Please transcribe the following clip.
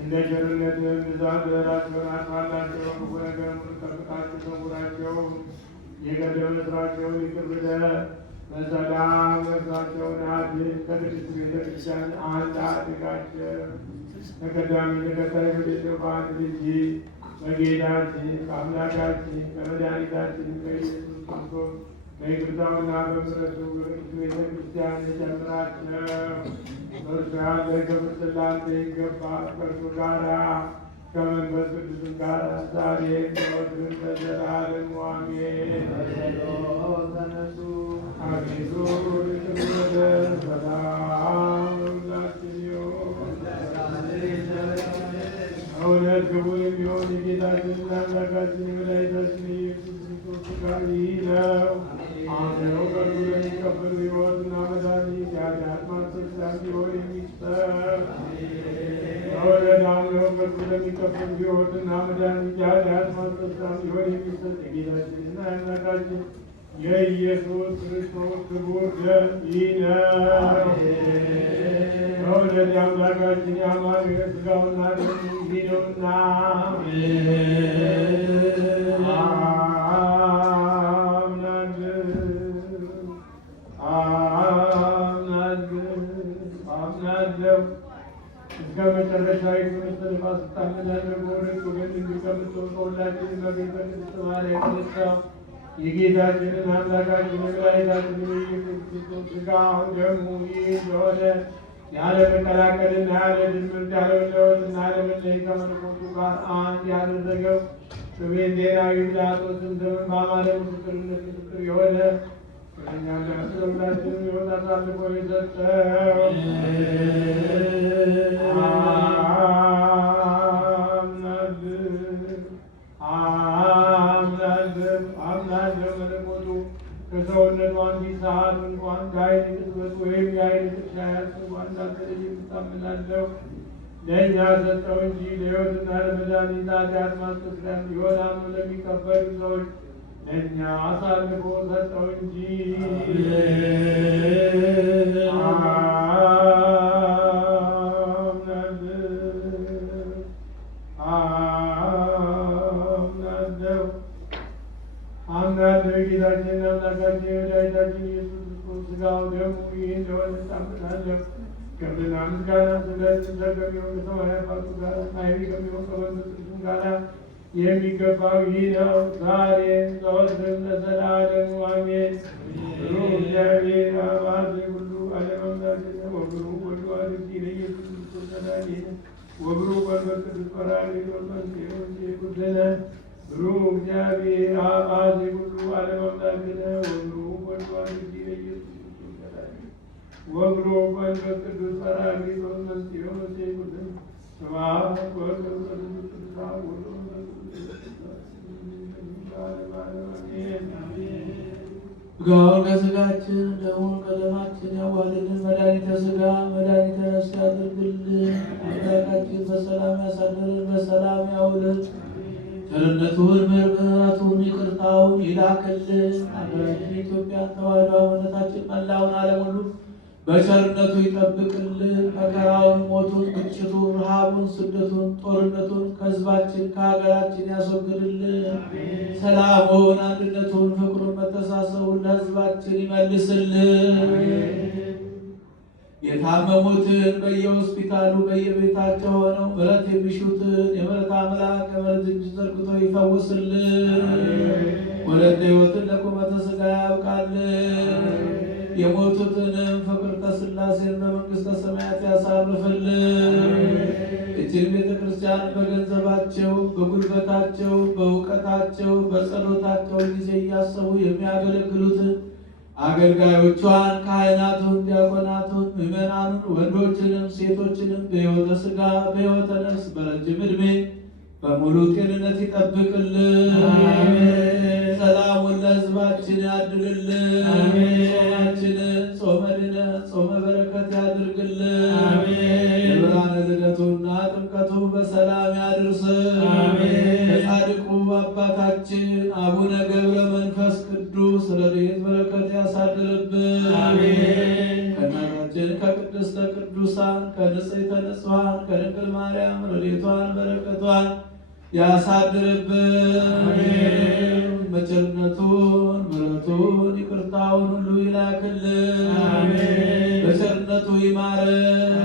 እንደ ቸርነትህ ብዛት ምሕረትህን አስፋላቸው። ክፉ ነገር ሁሉ ጠብቃቸው፣ ሰውራቸው። የገደለ ሥራቸውን ይቅር ብለህ በሰላም ነፍሳቸውን አድን። ከቅድስት ቤተ ክርስቲያን አንድ አድርጋቸው። ተቀዳሚ ተከታይ በሌለው በአንድ ልጅ በጌታችን በአምላካችን በመድኃኒታችን በኢየሱስ ክርስቶስ በይቅርታውና በምሕረቱ በቅድስት ቤተ ክርስቲያን ጨምራቸው። በእርሱ ያለ ክብር ስላንተ ይገባል። ከእርሱ ጋራ ከመንፈስ ቅዱስም ጋር ዛሬም ዘወትርም ለዘላለሙ አሜን። ተነሱ አቤቱ ይቅር በለን። ሰላም ለሁላችን ይሁን። እውነት ክቡር የሚሆን የጌታችንና አምላካችን የመድኃኒታችን የኢየሱስ ክርስቶስ ሥጋ ይህ ነው። አምነው ከእርሱ ለሚቀበሉ ሕይወትና መድኃኒት የኃጢአት ማስተስሪያ እንዲሆን የሚሰጥ በእውነት አምነው ከእርሱ ለሚቀበሉ ሕይወትና መድኃኒት የኃጢአት ማስተስሪያ እንዲሆን የሚሰጥ የጌታችንና የአምላካችን የኢየሱስ ክርስቶስ ክቡር ደም ይህ ነው። በእውነት የአምላካችን የአማኑኤል ሥጋውና ደሙ ይህ ነውና አምናለሁ። እስከ መጨረሻ የተመሰለፋ ስታመናለሁ። በእውነት ወገን እንዲቀምጠው ከሁላችን በቤተ ቅድስት ማርያም የተነሳ የጌታችንን አምላካችን መድኃኒታችን የኢየሱስ ክርስቶስ ሥጋው ደሙ ይህ እንደሆነ ያለ መቀላቀልና ያለ ድምርት ያለ መለወጥና ያለ መለየት ከመለኮቱ ጋር አንድ ያደረገው በቤንዜናዊ ጲላጦስን ዘመን በአማረ ምስክርነት ምስክር የሆነ ከእኛና ስለሁላችን ሕይወት አሳልፎ የሰጠው አምናለሁ። መለኮቱ ከሰውነቱ አንዲት ሰዓት እንኳን ከኃይል ቅጽበት ወይም የኃይል ጥቅሻ ያስብ እንዳልተለየ እታምናለሁ። ለእኛ ሰጠው እንጂ ለሕይወትና ለመድኃኒት ኃጢአት ማስተስሪያ እንዲሆን አምነው ለሚቀበሉ ሰዎች ለእኛ አሳልፎ ሰጠው እንጂ አምናለሁ። ጌታችንና አምላካችን መድኃኒታችን ኢየሱስ ክርስቶስ ሥጋው ደሙ ይህ እንደሆነ እታምናለሁ። ክብርና ምስጋና ስለሚሰጥ ከሚሆን ከሰማያዊ አባቱ ጋር ኃይል ከሚሆን ከመንፈስ ቅዱስ ጋር የሚገባው ይህ ነው፣ ዛሬም ዘወትርም ለዘላለሙ አሜን። ብሩክ እግዚአብሔር አብ ሁሉ ዓለም አምላክነ ወብሩክ ወልድ ዋሕድ ኢየሱስ ክርስቶስ ሰላሜነ ወብሩክ መንፈስ ቅዱስ ጰራቅሊጦስ መንሥኤ ኩልነ ብሩክ እግዚአብሔር አብ ሁሉ ዓለም አምላክነ ወብሩክ ወልድ ዋሕድ ኢየሱስ ክርስቶስ ሰላሜነ ወብሩክ መንፈስ ቅዱስ ጰራቅሊጦስ መንሥኤ ኩልነ ስብሐት ወወልድ ወመንፈስ ቅዱስ አብ ወወልድ ሥጋውን ከሥጋችን ደሙን ከደማችን ያዋህድልን። መድኃኒተ ሥጋ መድኃኒተ ነፍስ ያድርግልን። አምላካችን በሰላም ያሳድርን፣ በሰላም ያውልን። ቸርነቱን ምሕረቱን ይቅርታውን ይላክልን። ሀገራችን ኢትዮጵያን ተዋሕዶ እምነታችን መላውን ዓለም ሁሉ በቸርነቱ ይጠብቅልን። መከራውን፣ ሞቱን፣ ግጭቱን፣ ረሃቡን፣ ስደቱን፣ ጦርነቱን ከሕዝባችን ከሀገራችን ያስወግድልን። ሰላሙን፣ አንድነቱን፣ ፍቅሩን፣ መተሳሰቡን ለሕዝባችን ይመልስልን። የታመሙትን በየሆስፒታሉ በየቤታቸው ሆነው ምሕረት የሚሹትን የምሕረት አምላክ የምሕረት እጅ ዘርግቶ ይፈውስልን። ወለተ ሕይወትን ለቁመተ ሥጋ ያብቃልን። የሞቱትንም ፍቅርተ ሥላሴን በመንግሥተ ሰማያት ያሳርፍልን። እችን ቤተ ክርስቲያን በገንዘባቸው፣ በጉልበታቸው፣ በእውቀታቸው፣ በጸሎታቸው ጊዜ እያሰቡ የሚያገለግሉትን አገልጋዮቿን፣ ካህናቱን፣ ዲያቆናቱን፣ ምዕመናኑን፣ ወንዶችንም ሴቶችንም በሕይወተ ሥጋ በሕይወተ ነፍስ በረጅም ዕድሜ በሙሉ ጤንነት ይጠብቅልን። ሰላሙን ለሕዝባችን ያድርግልን። ጾማችንን ጾመ ድነት ጾመ በረከት ያድርግልን። የብርሃነ ልደቱና ጥምቀቱ በሰላም ያድርስን። የጻድቁ አባታችን አቡነ ገብረ መንፈስ ቅዱስ ረድኤት በረከት ያሳድርብን። ከቅድስተ ቅዱሳን ከንጽሕተ ንጹሐን ከድንግል ማርያም ረድኤቷን በረከቷን ያሳድርብን። በቸርነቱን ምሕረቱን ይቅርታውን ሁሉ ይላክልን። በቸርነቱ ይማረን።